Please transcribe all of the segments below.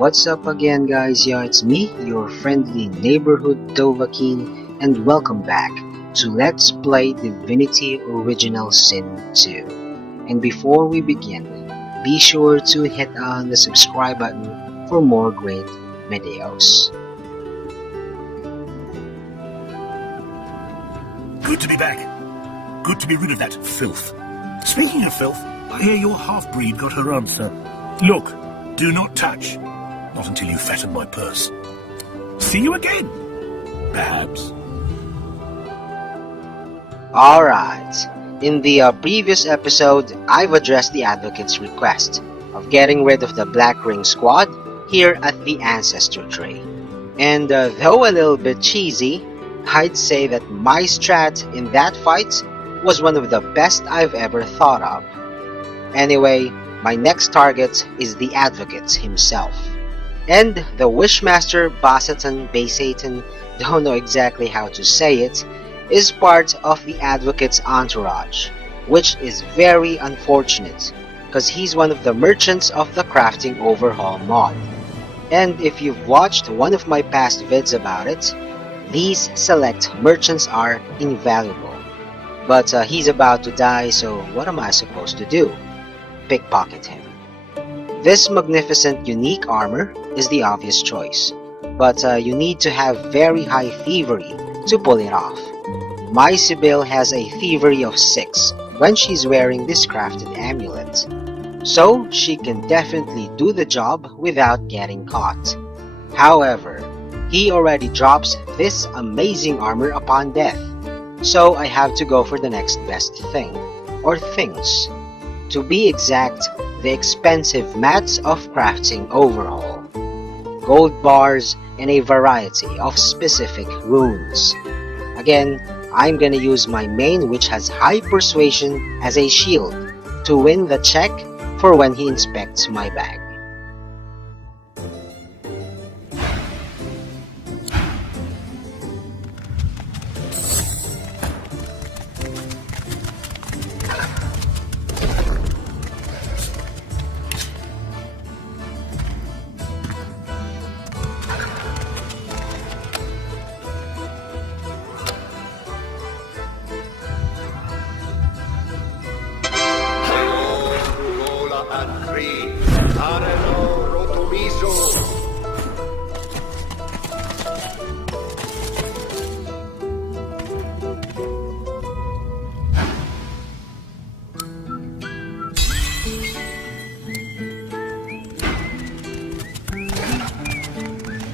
What's up again, guys? Yeah, it's me, your friendly neighborhood Dovahkiin, and welcome back to Let's Play Divinity Original Sin 2. And before we begin, be sure to hit on the subscribe button for more great videos. Good to be back. Good to be rid of that filth. Speaking of filth, I hear your half-breed got her answer. Look, do not touch. Not until you fatten my purse. See you again. Perhaps. Alright, in the previous episode, I've addressed the Advocate's request of getting rid of the Black Ring Squad here at the Ancestor Tree. And though a little bit cheesy, I'd say that my strat in that fight was one of the best I've ever thought of. Anyway, my next target is the Advocate himself. And the Wishmaster Basatan, don't know exactly how to say it, is part of the Advocate's entourage, which is very unfortunate, because he's one of the merchants of the Crafting Overhaul mod. And if you've watched one of my past vids about it, these select merchants are invaluable. But he's about to die, so what am I supposed to do? Pickpocket him. This magnificent unique armor is the obvious choice, but you need to have very high thievery to pull it off. My Sibyl has a thievery of 6 when she's wearing this crafted amulet, so she can definitely do the job without getting caught. However, he already drops this amazing armor upon death, so I have to go for the next best thing, or things. To be exact, the expensive mats of crafting overhaul, gold bars, and a variety of specific runes. Again, I'm gonna use my main, which has high persuasion, as a shield to win the check for when he inspects my bag.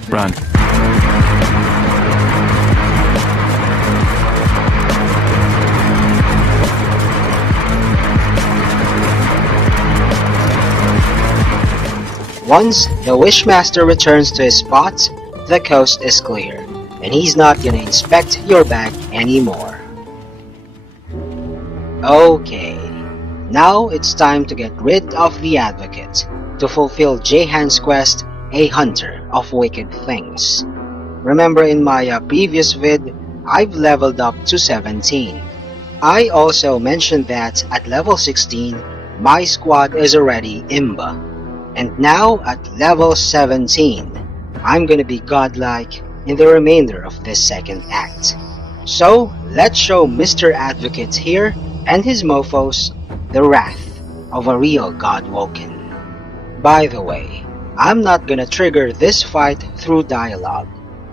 Run. Once the Wishmaster returns to his spot, the coast is clear, and he's not gonna inspect your bag anymore. Okay, now it's time to get rid of the Advocate to fulfill Jahan's quest, a hunter of wicked things. Remember in my previous vid, I've leveled up to 17. I also mentioned that at level 16, my squad is already Imba. And now at level 17, I'm gonna be godlike in the remainder of this second act. So let's show Mr. Advocate here and his mofos the wrath of a real Godwoken. By the way, I'm not gonna trigger this fight through dialogue.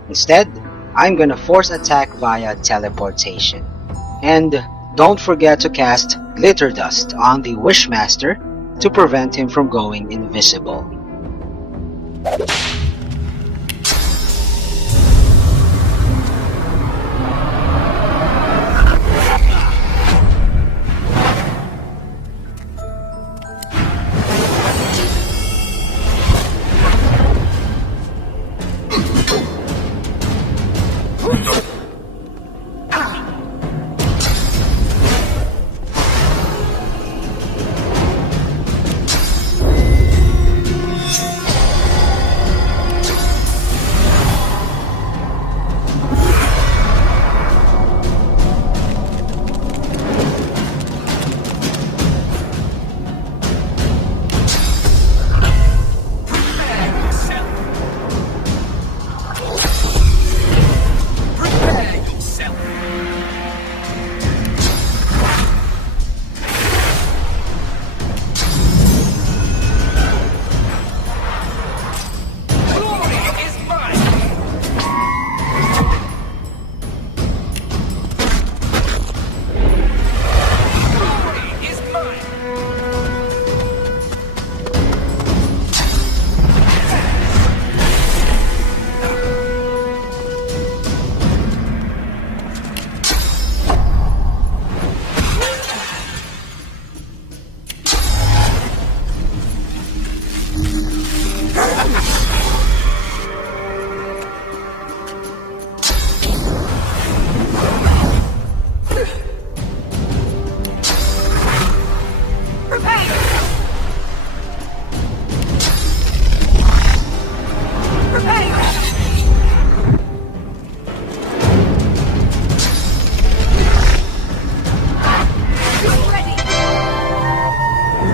Instead, I'm gonna force attack via teleportation. And don't forget to cast Glitter Dust on the Wishmaster to prevent him from going invisible.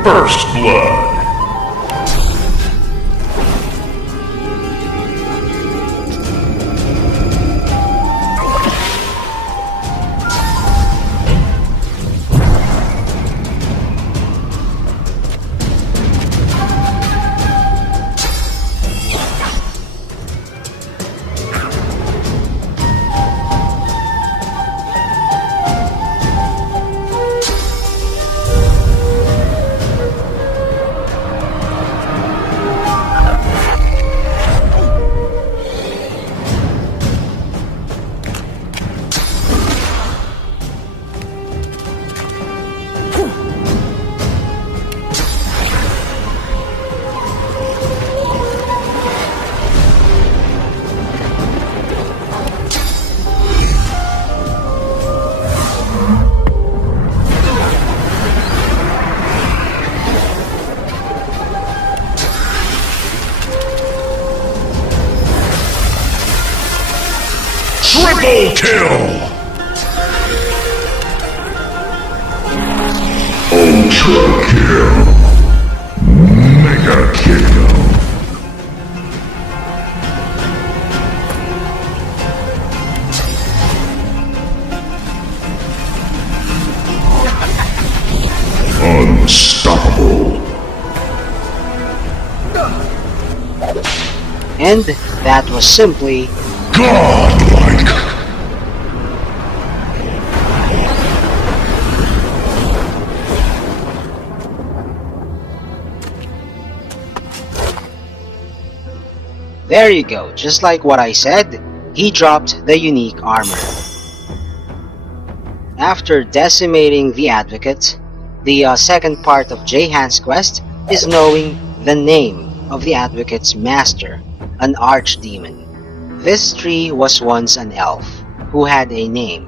First Blood. Triple kill! Ultra kill! Mega kill! Unstoppable! And that was simply Godlike! There you go, just like what I said, he dropped the unique armor. After decimating the Advocate, the second part of Jahan's quest is knowing the name of the Advocate's master, an archdemon. This tree was once an elf who had a name,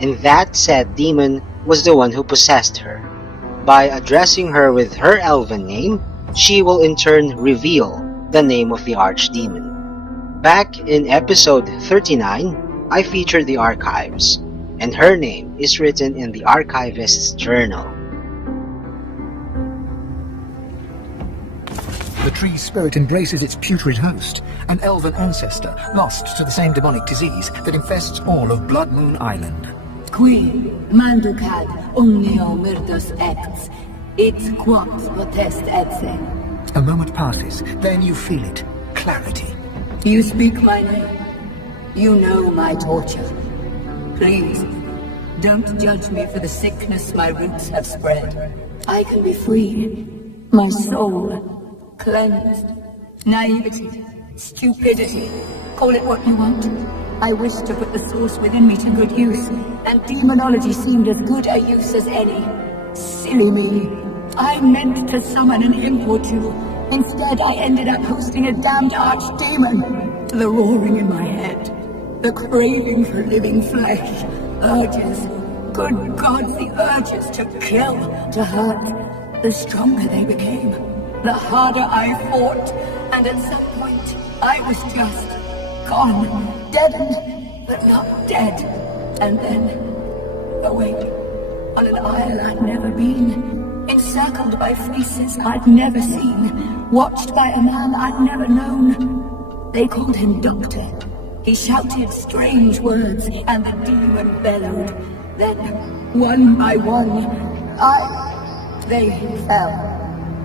and that said demon was the one who possessed her. By addressing her with her elven name, she will in turn reveal the name of the archdemon. Back in episode 39, I featured the archives, and her name is written in the archivist's journal. The tree's spirit embraces its putrid host, an elven ancestor lost to the same demonic disease that infests all of Bloodmoon Island. Qui manducad omnio murdus acts, it quams potest etse. A moment passes, then you feel it. Clarity. You speak my name. You know my torture. Please, don't judge me for the sickness my roots have spread. I can be free. My soul cleansed. Naivety, stupidity, call it what you want. I wish to put the source within me to good use, and demonology seemed as good a use as any. Silly me. I meant to summon an imp or two. Instead, I ended up hosting a damned archdemon. The roaring in my head, the craving for living flesh, urges, good God, the urges to kill, to hurt. The stronger they became, the harder I fought, and at some point, I was just gone, deadened, but not dead. And then, awake, on an isle I'd never been, encircled by faces I'd never seen, watched by a man I'd never known. They called him Doctor. He shouted strange words, and the demon bellowed. Then, one by one, they fell.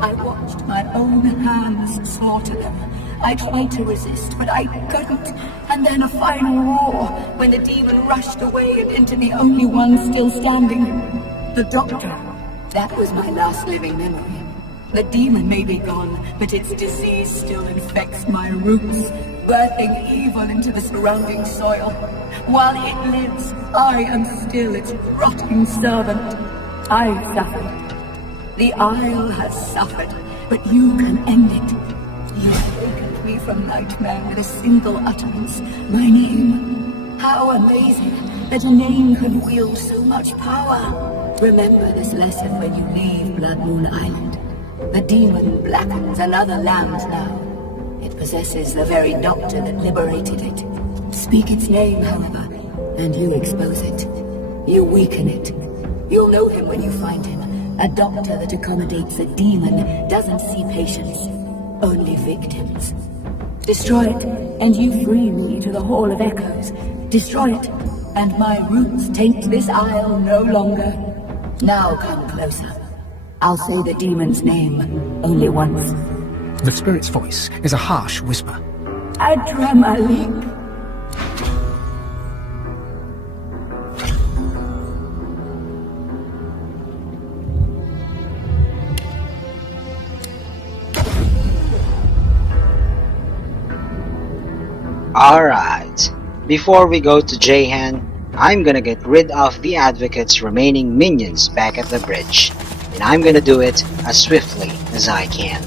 I watched my own hands slaughter them. I tried to resist, but I couldn't. And then a final roar, when the demon rushed away and into the only one still standing. The Doctor. That was my last living memory. The demon may be gone, but its disease still infects my roots, birthing evil into the surrounding soil. While it lives, I am still its rotting servant. I suffered. The Isle has suffered, but you can end it. You can from nightmare with a single utterance. My name. How amazing that a name can wield so much power. Remember this lesson when you leave Bloodmoon Island. The demon blackens another land now. It possesses the very doctor that liberated it. Speak its name, however, and you expose it. You weaken it. You'll know him when you find him. A doctor that accommodates a demon doesn't see patients, only victims. Destroy it, and you free me to the Hall of Echoes. Destroy it, and my roots taint this isle no longer. Now come closer. I'll say the demon's name only once. The spirit's voice is a harsh whisper. Adramalik. Alright, before we go to Jahan, I'm gonna get rid of the Advocate's remaining minions back at the bridge, and I'm gonna do it as swiftly as I can.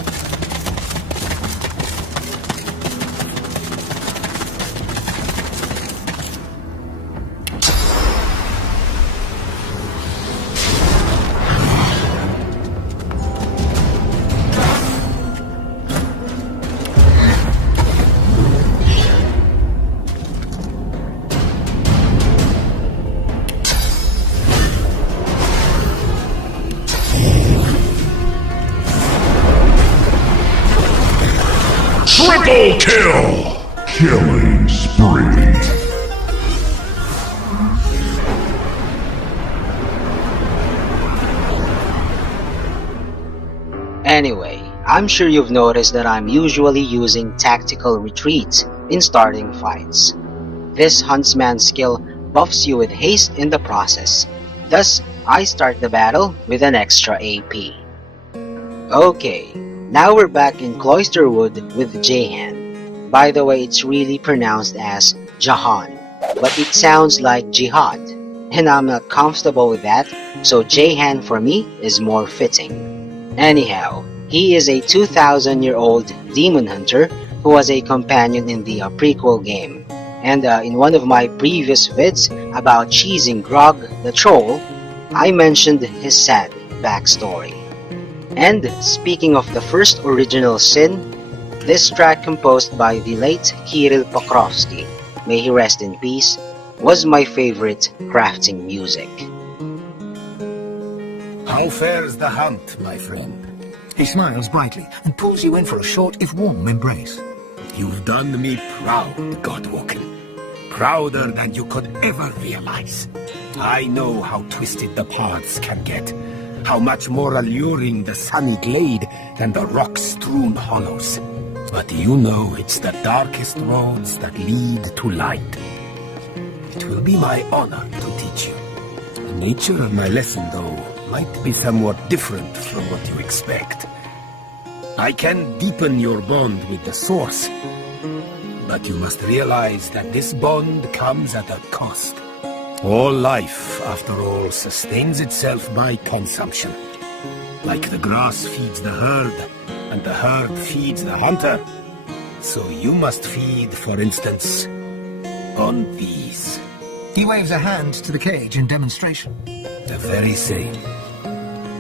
Triple kill! Killing spree. Anyway, I'm sure you've noticed that I'm usually using tactical retreats in starting fights. This Huntsman skill buffs you with haste in the process, thus I start the battle with an extra AP. Okay, now we're back in Cloisterwood with Jahan. By the way, it's really pronounced as Jahan, but it sounds like Jihad, and I'm not comfortable with that, so Jahan for me is more fitting. Anyhow, he is a 2,000-year-old demon hunter who was a companion in the prequel game. And in one of my previous vids about cheesing Grog the Troll, I mentioned his sad backstory. And speaking of the first original sin, this track composed by the late Kirill Pokrovsky, may he rest in peace, was my favorite crafting music. How fares the hunt, my friend? He smiles brightly and pulls you in for a short, if warm, embrace. You've done me proud, Godwalken. Prouder than you could ever realize. I know how twisted the paths can get. How much more alluring the sunny glade than the rock-strewn hollows. But you know it's the darkest roads that lead to light. It will be my honor to teach you. The nature of my lesson, though, might be somewhat different from what you expect. I can deepen your bond with the Source, but you must realize that this bond comes at a cost. All life, after all, sustains itself by consumption. Like the grass feeds the herd, and the herd feeds the hunter, so you must feed, for instance, on these. He waves a hand to the cage in demonstration. The very same.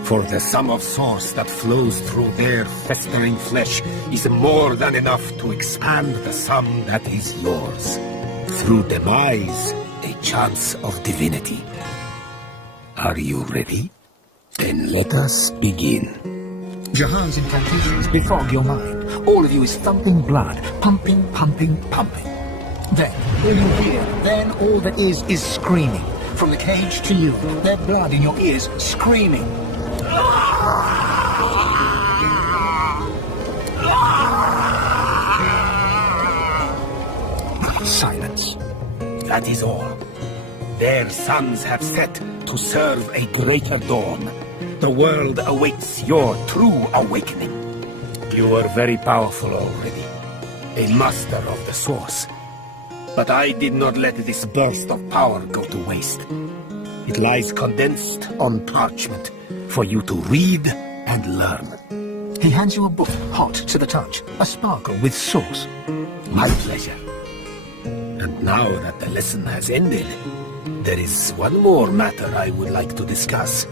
For the sum of source that flows through their festering flesh is more than enough to expand the sum that is yours. Through demise, a chance of divinity. Are you ready? Then let us begin. Jahan's incantations befog your mind. All of you is thumping blood, pumping, pumping, pumping. Then, all you hear, then all that is screaming. From the cage to you, their blood in your ears, screaming. Silence. That is all. Their suns have set to serve a greater dawn. The world awaits your true awakening. You are very powerful already, a master of the Source. But I did not let this burst of power go to waste. It lies condensed on parchment for you to read and learn. He hands you a book, hot to the touch, a sparkle with sauce. My pleasure. And now that the lesson has ended, there is one more matter I would like to discuss.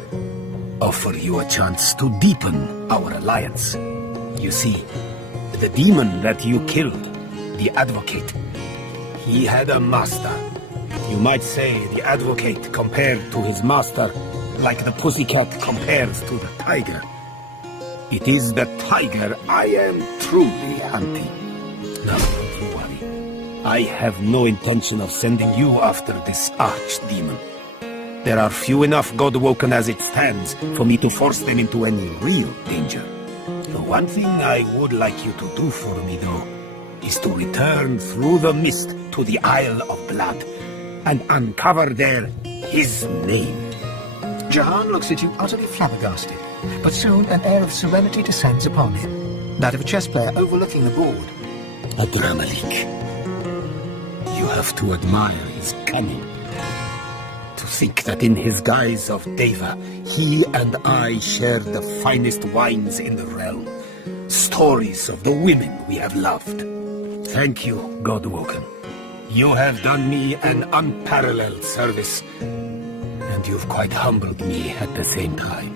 Offer you a chance to deepen our alliance. You see, the demon that you killed, the Advocate, he had a master. You might say the Advocate compared to his master, like the pussycat compares to the tiger. It is the tiger I am truly hunting. Now, don't you worry. I have no intention of sending you after this archdemon. There are few enough Godwoken as it stands for me to force them into any real danger. The one thing I would like you to do for me, though, is to return through the mist to the Isle of Blood and uncover there his name. Jahan looks at you utterly flabbergasted, but soon an air of serenity descends upon him, that of a chess player overlooking the board. Adramalik. You have to admire his cunning. To think that in his guise of Deva, he and I shared the finest wines in the realm. Stories of the women we have loved. Thank you, Godwoken. You have done me an unparalleled service, and you've quite humbled me at the same time.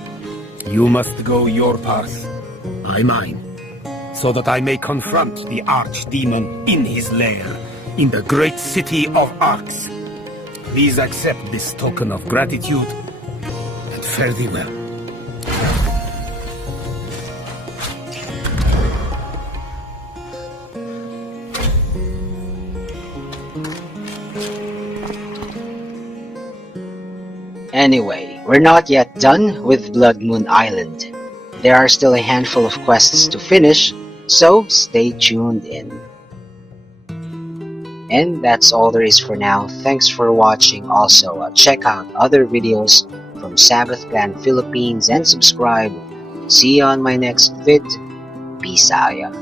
You must go your path, I mine, so that I may confront the archdemon in his lair, in the great city of Arx. Please accept this token of gratitude, and fare thee well. Anyway, we're not yet done with Bloodmoon Island. There are still a handful of quests to finish, so stay tuned in. And that's all there is for now. Thanks for watching. Also, check out other videos from Sabbath Clan Philippines and subscribe. See you on my next vid. Peace out.